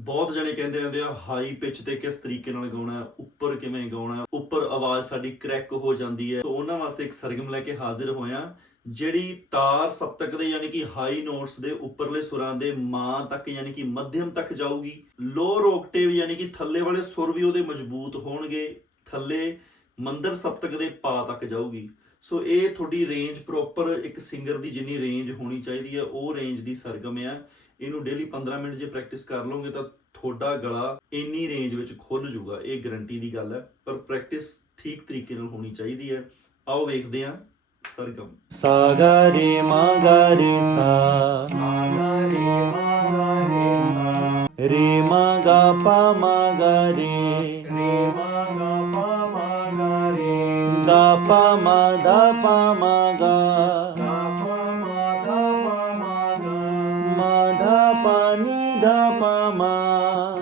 ਬਹੁਤ ਜਣੇ ਕਹਿੰਦੇ ਰਹਿੰਦੇ ਆ ਹਾਈ ਪਿਚ ਤੇ ਕਿਸ ਤਰੀਕੇ ਨਾਲ ਗਾਉਣਾ ਉੱਪਰ ਕਿਵੇਂ ਗਾਉਣਾ ਉੱਪਰ ਆਵਾਜ਼ ਸਾਡੀ ਕ੍ਰੈਕ ਹੋ ਜਾਂਦੀ ਹੈ। ਸੋ ਉਹਨਾਂ ਵਾਸਤੇ ਇੱਕ ਸਰਗਮ ਲੈ ਕੇ ਹਾਜ਼ਰ ਹੋਇਆ, ਜਿਹੜੀ ਤਾਰ ਸਪਤਕ ਦੇ ਯਾਨੀ ਕਿ ਹਾਈ ਨੋਟਸ ਦੇ ਉੱਪਰਲੇ ਸੁਰਾਂ ਦੇ ਮਾਂ ਤੱਕ ਯਾਨੀ ਕਿ ਮੱਧਮ ਤੱਕ ਜਾਊਗੀ। ਲੋਅਰ ਓਕਟੇਵ ਯਾਨੀ ਕਿ ਥੱਲੇ ਵਾਲੇ ਸੁਰ ਵੀ ਉਹਦੇ ਮਜ਼ਬੂਤ ਹੋਣਗੇ, ਥੱਲੇ ਮੰਦਰ ਸਪਤਕ ਦੇ ਪਾ ਤੱਕ ਜਾਊਗੀ। ਸੋ ਇਹ ਤੁਹਾਡੀ ਰੇਂਜ ਪ੍ਰੋਪਰ ਇੱਕ ਸਿੰਗਰ ਦੀ ਜਿੰਨੀ ਰੇਂਜ ਹੋਣੀ ਚਾਹੀਦੀ ਹੈ, ਉਹ ਰੇਂਜ ਦੀ ਸਰਗਮ ਆ। ਇਹਨੂੰ ਡੇਲੀ 15 ਮਿੰਟ ਜੇ ਪ੍ਰੈਕਟਿਸ ਕਰ ਲਓਗੇ ਤਾਂ ਤੁਹਾਡਾ ਗਲਾ ਇੰਨੀ ਰੇਂਜ ਵਿੱਚ ਖੁੱਲ ਜਾਊਗਾ। ਇਹ ਗਰੰਟੀ ਦੀ ਗੱਲ ਹੈ ਪਰ ਪ੍ਰੈਕਟਿਸ ਠੀਕ ਤਰੀਕੇ ਨਾਲ ਹੋਣੀ ਚਾਹੀਦੀ ਹੈ। ਆਓ ਵੇਖਦੇ ਹਾਂ ਸਰਗਮ। ਸਾ ਗਾ ਸਾ। ਸਾ ਗਾ ਸਾ। ਰੇ ਮਾ ਪਾ ਮਾ ਰੇ ਰੇ ਪਾ ਮਾ ਗਾ ਪਾ ਮਾ ਦਾ ਪਾ ਮਾ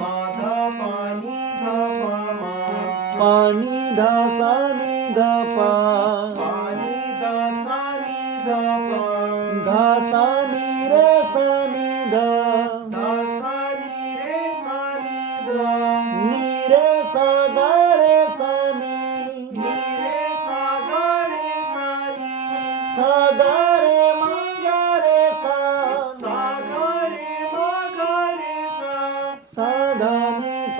मा पानी धा सा नी धा पा धा सा नी रे सा नी धा नी रे सा गा रे सा नी सा गा रे मा गा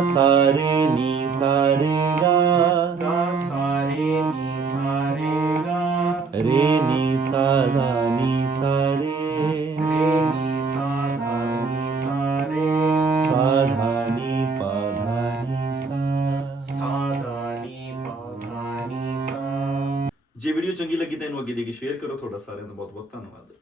ਸਾਰੇ ਨੀ ਸਾਰੇ ਗਾ ਦਾ ਸਾਰੇ ਨੀ ਸਾਰੇ ਗਾ ਰੇ ਨੀ ਸਾ ਦਾ ਨੀ ਸਾਰੇ। ਰੇ ਨੀ ਸਾ ਦਾ ਨੀ ਸਾਰੇ। ਸਾ ਧਾ ਨੀ ਪਾ ਧਾ ਨੀ ਸਾ। ਸਾ ਦਾ ਨੀ ਪਾ ਧਾ ਨੀ ਸਾ। ਜੇ ਵੀਡੀਓ ਚੰਗੀ ਲੱਗੀ ਤਾਂ ਇਹਨੂੰ ਅੱਗੇ ਦੇ ਕੇ ਸ਼ੇਅਰ ਕਰੋ। ਤੁਹਾਡਾ ਸਾਰਿਆਂ ਦਾ ਬਹੁਤ ਬਹੁਤ ਧੰਨਵਾਦ।